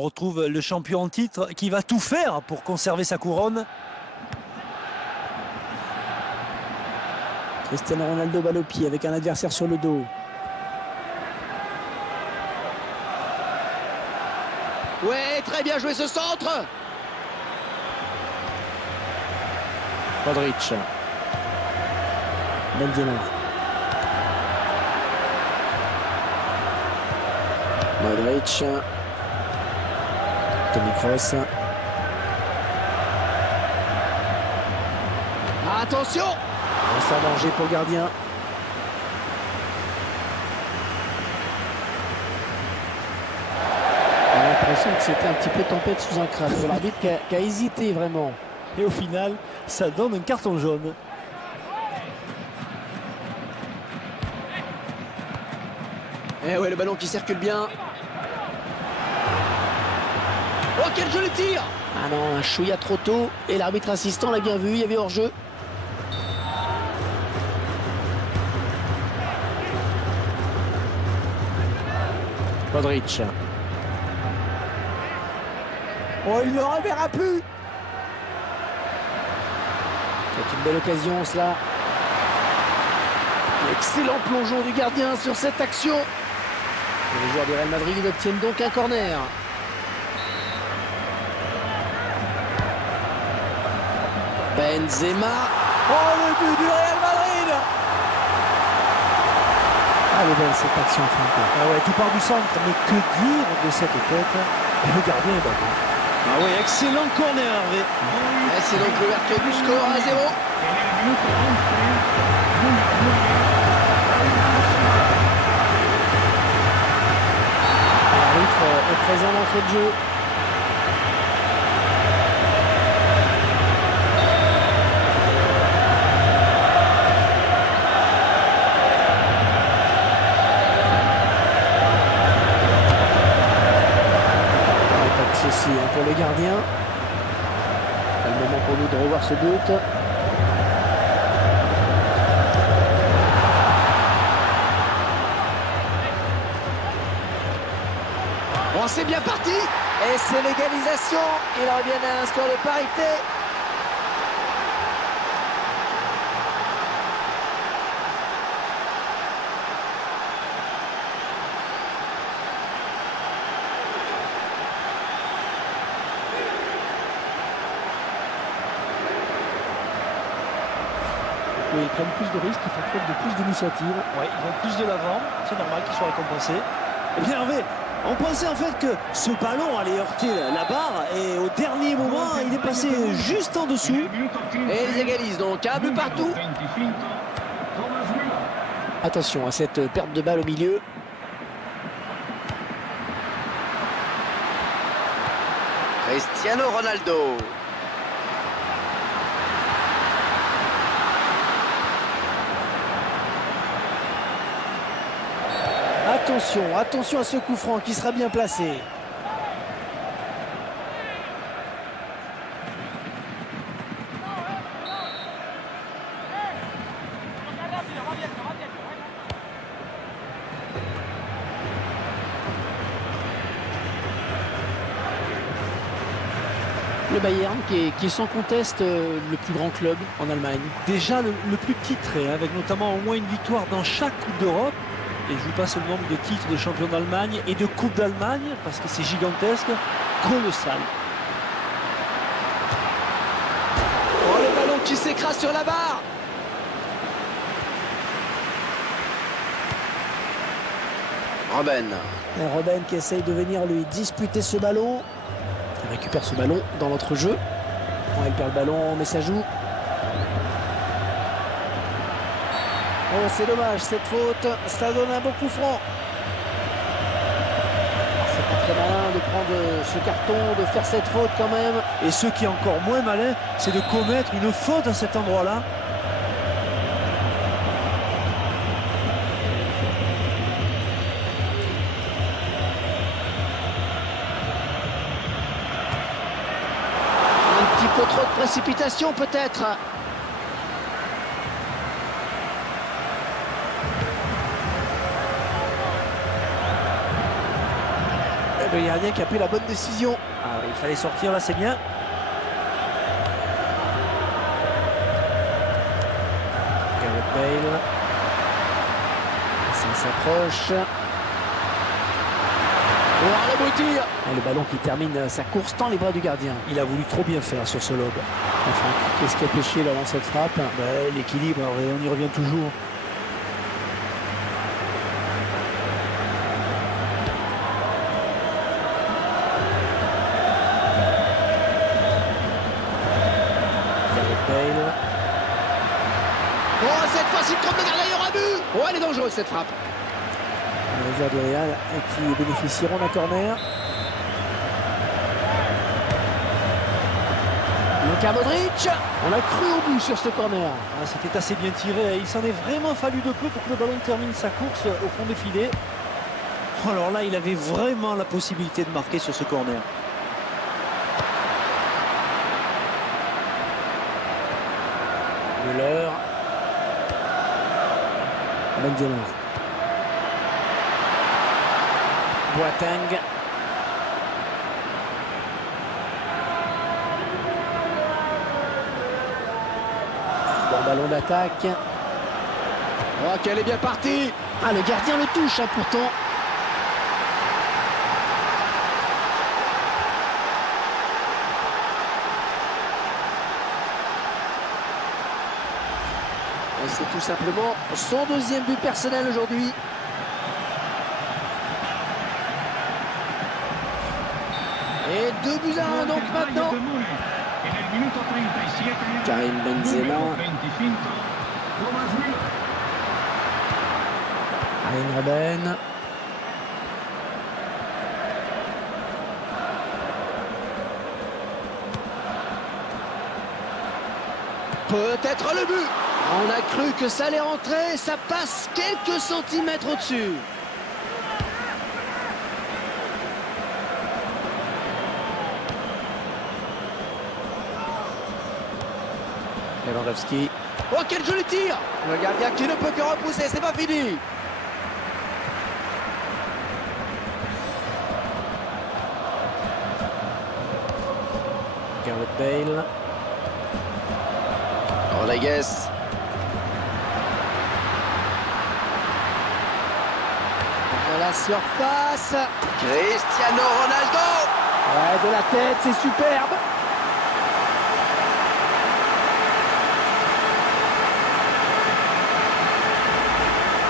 On retrouve le champion en titre qui va tout faire pour conserver sa couronne. Cristiano Ronaldo balle au pied avec un adversaire sur le dos. Ouais, très bien joué ce centre. Modric. Benzema. Modric. Toni Kroos. Attention. Sans danger pour le gardien. On a l'impression que c'était un petit peu tempête sous un crabe. L'arbitre qui a hésité vraiment. Et au final, ça donne un carton jaune. Eh ouais, le ballon qui circule bien. Oh, quel joli tir! Ah non, un chouïa trop tôt. Et l'arbitre assistant l'a bien vu, il y avait hors-jeu. Modric. Oh, il ne reverra plus. C'est une belle occasion, cela. Excellent plongeon du gardien sur cette action. Et les joueurs du Real Madrid obtiennent donc un corner. Benzema. Oh, le but du Real Madrid. Ah, elle est belle cette action, Franck. Ah ouais, tout part du centre, mais que dire de cette tête? Le gardien est battu. Ah oui, excellent corner, Hervé. Et c'est donc l'ouverture du score à 0. L'arbitre est présent d'entrée de jeu. Ceci pour le gardien. C'est le moment pour nous de revoir ce but. Bon, c'est bien parti. Et c'est l'égalisation. Ils reviennent à un score de parité. Oui, ils prennent plus de risques, ils font preuve de plus d'initiative. Ouais, ils vont plus de l'avant, c'est normal qu'ils soient récompensés. Eh bien Hervé, on pensait en fait que ce ballon allait heurter la barre et au dernier moment, il est passé juste en dessous. Et ils égalisent donc un but partout. Attention à cette perte de balle au milieu. Cristiano Ronaldo. Attention, attention à ce coup franc qui sera bien placé. Le Bayern qui est sans conteste le plus grand club en Allemagne. Déjà le plus titré, avec notamment au moins une victoire dans chaque Coupe d'Europe. Et je vous passe le nombre de titres de champion d'Allemagne et de Coupe d'Allemagne, parce que c'est gigantesque, colossal. Oh, le ballon qui s'écrase sur la barre. Robben. Et Robben qui essaye de venir lui disputer ce ballon. Il récupère ce ballon dans l'entrejeu. Oh, il perd le ballon, mais ça joue. Oh, c'est dommage, cette faute, ça donne un bon coup franc. C'est pas très malin de prendre ce carton, de faire cette faute quand même. Et ce qui est encore moins malin, c'est de commettre une faute à cet endroit-là. Un petit peu trop de précipitation peut-être. Le gardien qui a pris la bonne décision. Ah, il fallait sortir là, c'est bien. Gareth Bale. Ça s'approche. Oh, le beau tir. Et le ballon qui termine sa course dans les bras du gardien. Il a voulu trop bien faire sur ce lob. Enfin, qu'est-ce qui a péché là dans cette frappe? L'équilibre, on y revient toujours. Gareth Bale. Oh, cette fois-ci, il trompe le gardien, il y aura but. Oh, elle est dangereuse cette frappe. Les joueurs du Real qui bénéficieront d'un corner. Luka Modric. On a cru au but sur ce corner. Ah, c'était assez bien tiré. Il s'en est vraiment fallu de peu pour que le ballon termine sa course au fond des filets. Alors là, il avait vraiment la possibilité de marquer sur ce corner. Müller. Benzema. Boateng. Bon ballon d'attaque. Oh, qu'elle est bien partie. Ah, le gardien le touche, hein, pourtant. Et c'est tout simplement son deuxième but personnel aujourd'hui. Et 2-1 donc maintenant. Karim Benzema. Arjen Robben. Peut-être le but. On a cru que ça allait rentrer, ça passe quelques centimètres au-dessus. Lewandowski. Oh, quel joli tir. Le gardien qui ne peut que repousser, c'est pas fini. Gareth Bale. Rodriguez. Dans la surface. Cristiano Ronaldo. Ouais, de la tête, c'est superbe.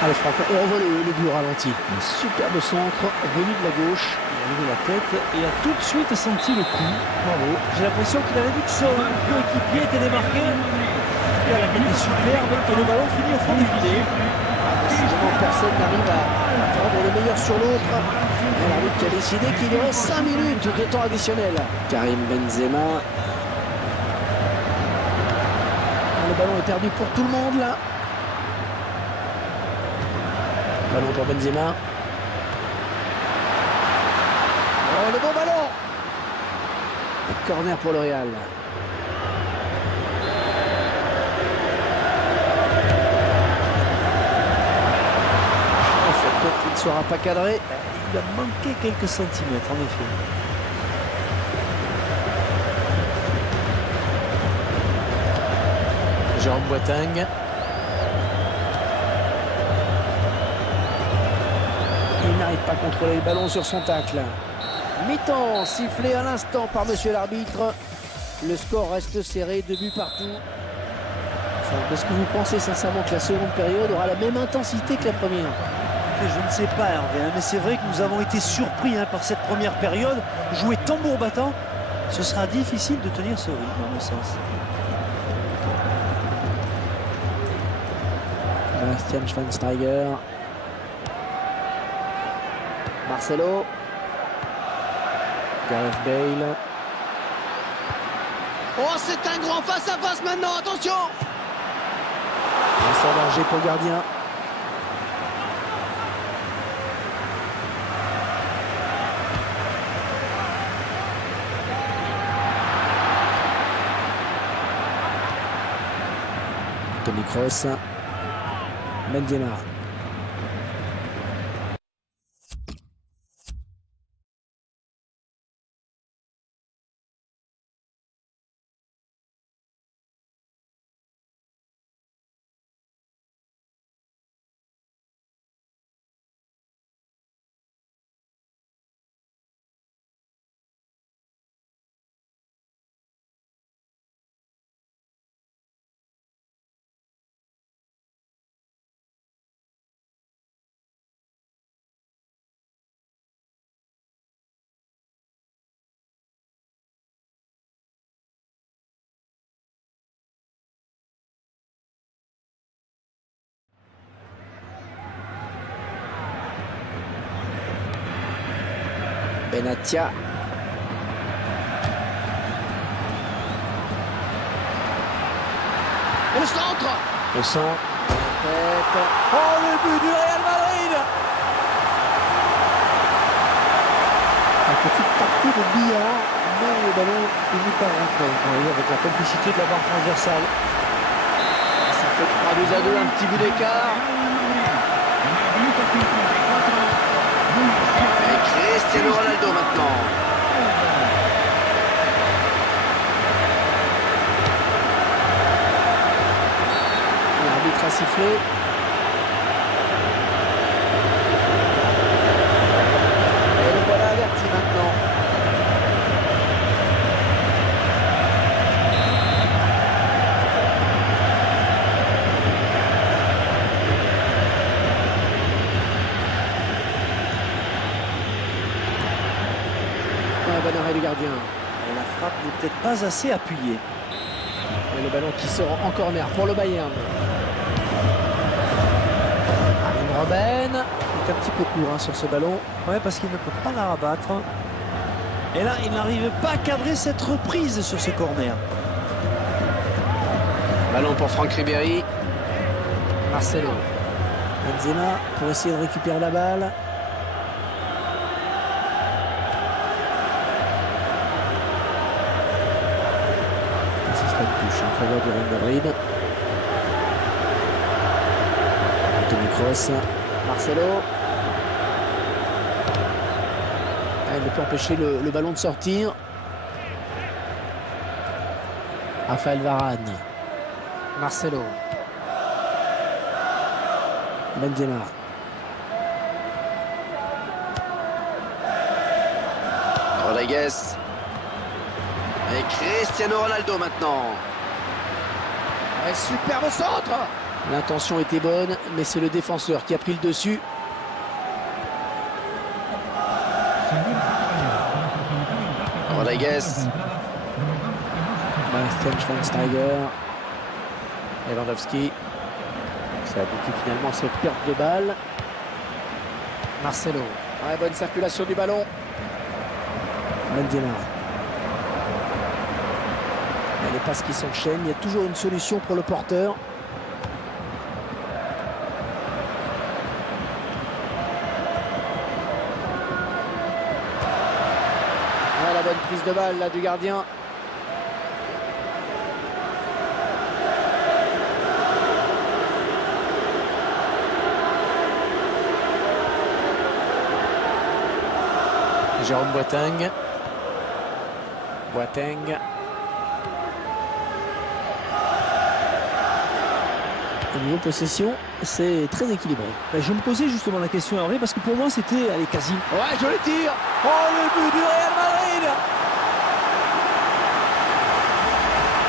Allez, Franck, on revoit le but au ralenti. Un superbe centre, venu de la gauche. Il a levé la tête et a tout de suite senti le coup. Bravo. J'ai l'impression qu'il avait vu que son coéquipier était démarqué. Et la tête est superbe et le ballon finit au fond des filets. Décidément, personne n'arrive à prendre le meilleur sur l'autre. L'arbitre qui a décidé qu'il y aurait 5 minutes de temps additionnel. Karim Benzema. Le ballon est perdu pour tout le monde là. Ballon pour Benzema. Oh, le bon ballon. Corner pour le Real. Cette tête qui ne sera pas cadrée. Il a manqué quelques centimètres, en effet. Jérôme Boateng. Il n'arrive pas à contrôler le ballon sur son tacle. Mi-temps sifflé à l'instant par monsieur l'arbitre. Le score reste serré, 2 buts partout. Enfin, est-ce que vous pensez sincèrement que la seconde période aura la même intensité que la première? Je ne sais pas, Hervé, mais c'est vrai que nous avons été surpris par cette première période. Jouer tambour battant, ce sera difficile de tenir ce rythme, à mon sens. Bastian Schweinsteiger. Marcelo. Gareth Bale. Oh, c'est un grand face-à-face maintenant, attention. Un danger pour le gardien. Toni Kroos. Benzema. Benatia. Au centre. Au centre. Tête. Oh, le but du Real Madrid. Une petite partie de billard, mais le ballon finit par rentrer. Oui, avec la complicité de la barre transversale. Ça fait 3-2-2, un petit bout d'écart. Et Cristiano Ronaldo maintenant. L'arbitre a sifflé. Et le voilà averti maintenant. Ouais, bon arrêt du gardien. Et la frappe n'est peut-être pas assez appuyée. Et le ballon qui sort en corner pour le Bayern. Arjen Robben est un petit peu court sur ce ballon. Ouais, parce qu'il ne peut pas la rabattre. Et là, il n'arrive pas à cadrer cette reprise sur ce corner. Ballon pour Franck Ribéry. Marcelo. Benzema pour essayer de récupérer la balle. Ce sera une touche en faveur du Real Madrid. Toni Kroos. Marcelo. Il ne peut empêcher le ballon de sortir. Raphaël Varane. Marcelo. Benzema. Rodriguez. Et Cristiano Ronaldo maintenant. Et superbe centre. L'intention était bonne, mais c'est le défenseur qui a pris le dessus. Rodriguez. Bastian Schweinsteiger. Lewandowski. Ça aboutit finalement à cette perte de balle. Marcelo. Ouais, bonne circulation du ballon. Benzema. Les passes qui s'enchaînent. Il y a toujours une solution pour le porteur. Ouais, la bonne prise de balle là du gardien. Jérôme Boateng. Au niveau possession, c'est très équilibré. Je me posais justement la question, Hervé, parce que pour moi, c'était quasi. Ouais, joli tir. Oh, le but du Real Madrid!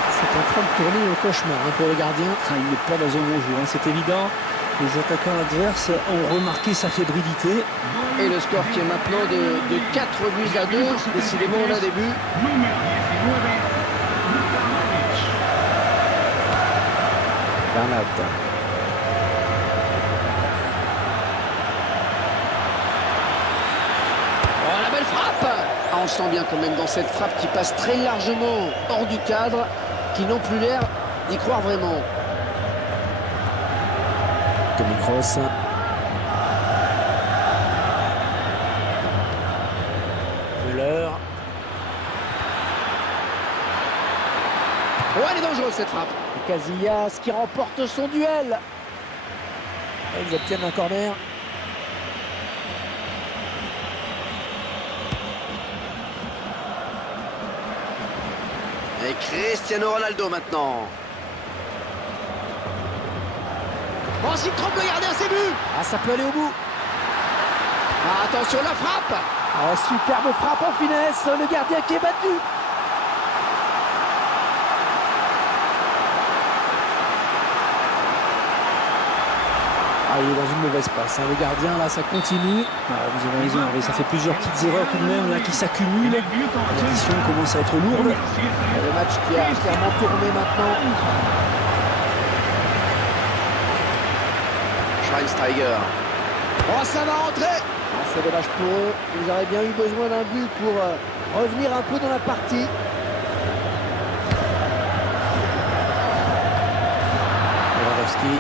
C'est en train de tourner au cauchemar pour le gardien. Il n'est pas dans un bon jour, c'est évident. Les attaquants adverses ont remarqué sa fébrilité. Et le score qui est maintenant de 4-2. Décidément, on a des buts. Bernat. Oh, la belle frappe. Ah, on sent bien quand même dans cette frappe qui passe très largement hors du cadre, qui n'ont plus l'air d'y croire vraiment. Toni Kroos. Müller. Oh, elle est dangereuse cette frappe. Casillas qui remporte son duel. Ils obtiennent un corner. Et Cristiano Ronaldo maintenant. Oh, s'il trompe le gardien, c'est but. Ah, ça peut aller au bout. Ah, attention, la frappe. Oh, superbe frappe en finesse. Le gardien qui est battu. Ah, il est dans une mauvaise passe. Le gardien, là, ça continue. Vous avez raison, Hervé, ça fait plusieurs petites erreurs tout de même là, qui s'accumulent. La pression commence à être lourde. Le match qui a clairement tourné maintenant. Schweinsteiger. Oh, ça va rentrer. C'est dommage pour eux. Ils auraient bien eu besoin d'un but pour revenir un peu dans la partie. Lewandowski.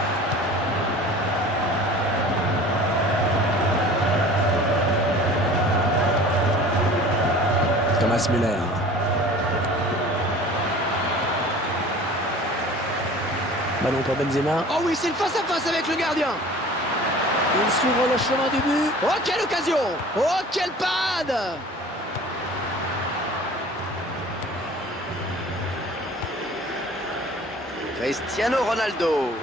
Thomas Müller. Ballon pour Benzema. Oh oui, c'est le face-à-face avec le gardien. Il s'ouvre le chemin du but. Oh, quelle occasion! Oh, quelle panne! Cristiano Ronaldo.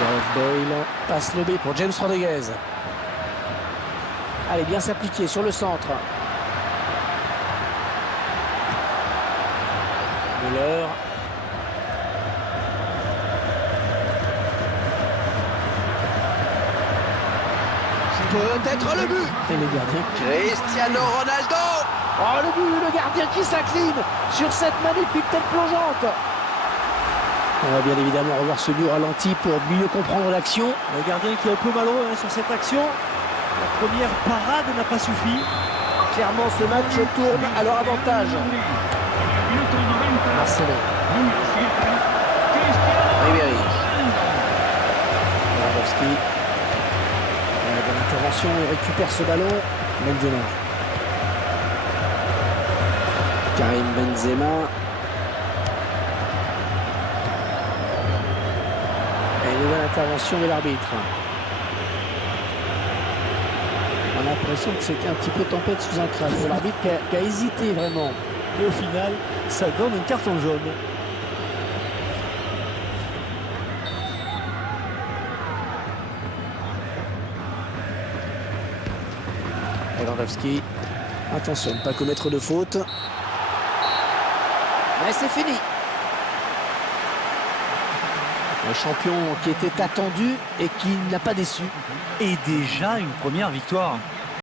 Gareth Bale passe le B pour James Rodriguez. Allez, bien s'appliquer sur le centre. Müller. Peut-être le but. Et le gardien. Cristiano Ronaldo. Oh, le but, le gardien qui s'incline sur cette magnifique tête plongeante. On va bien évidemment revoir ce but ralenti pour mieux comprendre l'action. Le gardien qui est un peu malheureux sur cette action. La première parade n'a pas suffi. Clairement, ce match tourne à leur avantage. Marcelo. Ribéry. Lewandowski. Dans l'intervention, il récupère ce ballon. Benzema. Karim Benzema. Et nouvelle intervention de l'arbitre. On a l'impression que c'était un petit peu tempête sous un crash. De l'arbitre qui a hésité vraiment. Et au final, ça donne une carton jaune. Lewandowski. Attention, ne pas commettre de faute. Mais c'est fini. Un champion qui était attendu et qui n'a pas déçu. Et déjà une première victoire.